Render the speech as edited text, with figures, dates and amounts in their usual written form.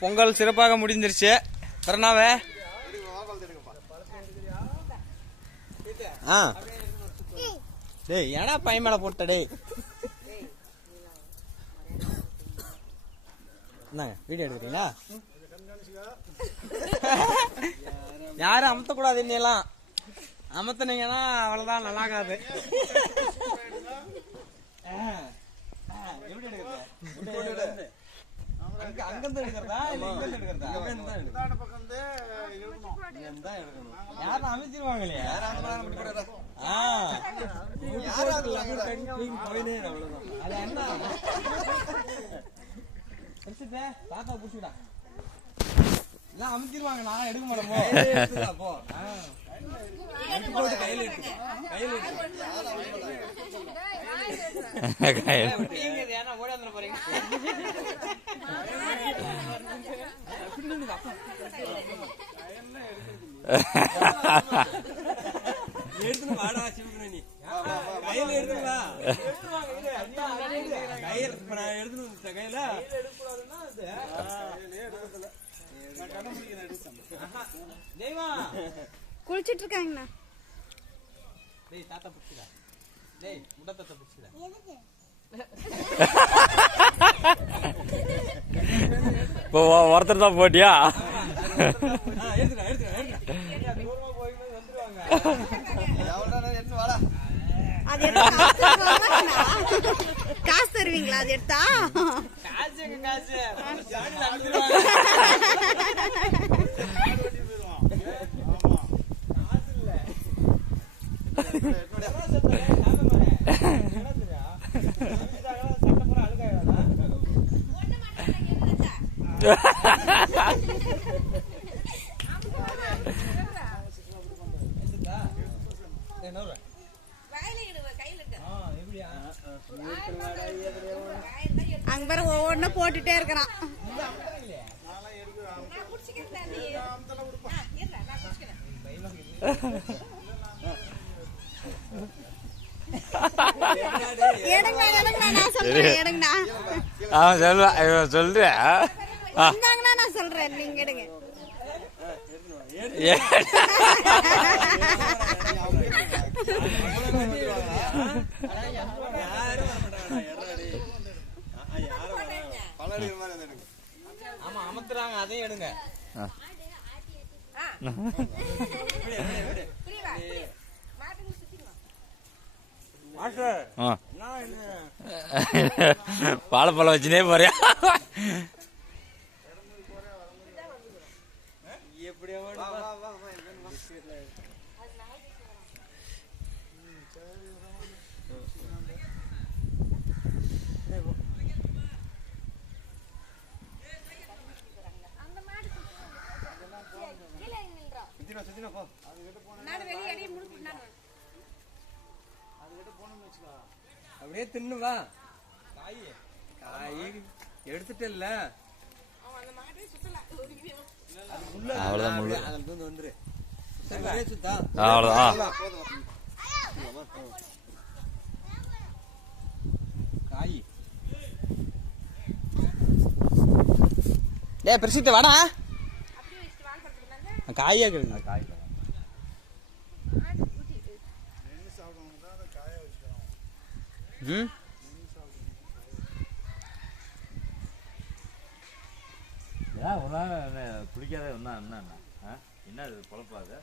பொங்கல் சிறப்பாக முடிஞ்சிருச்சு. பிறனாவே டேய் ஏன்னா பையன் மேல போட்ட டேய் என்னங்க வீடியோ எடுக்கிறீங்களா? யாரும் அமுத்தக்கூடாது, இன்னெல்லாம் அமுத்துனீங்கன்னா அவ்வளவுதான், நல்லா இருக்காது. எப்படி எடுக்கிறது? அங்கிருந்து எடுக்கிறதா இல்ல இங்கிருந்து எடுக்கிறதா? யாரும் அமைச்சிருவாங்க இல்லையா? தாத்தா புடிச்சுடா எல்லாம் அமைச்சிருவாங்க, நான் எடுக்க மாட்டேன். கையில எடுத்து ஏன்னா ஓட வந்துட போறீங்க. எடுத்துன்னு வாடா சிவகுரணி, கையில எடுத்துங்களா? கையில நான் எடுத்துன்னு கையில குளிச்சிட்டு இருக்காங்கண்ணா. டேய் தாத்தா புடிச்சுடா, டேய் முட்டை தாத்தா புடிச்சுடா. இப்போ ஒருத்தர் தான் போட்டியா? காசு தருவீங்களா? அது எடுத்தா காசு அங்க பாரு ஒவ்வொன்னும் போட்டுட்டே இருக்கிறான். சொல்றேன் நான் சொல்றேன், நீங்க எடுங்க. ஆமா அமர்த்துறாங்க, அதையும் எடுங்க. வாழைப்பழம் வச்சுனே போறியா? அப்படியே தின்னுவா. காய் எடுத்துட்டு இல்ல அவ்வளவுதான் முள்ளு. வந்துரு அவ்வளவுதான். காய் டே பிரசித்த வாடா. காயா கிடையாது. காய் ஒரு நாள் குளிக்காத என்ன என்ன பொழப்பாது?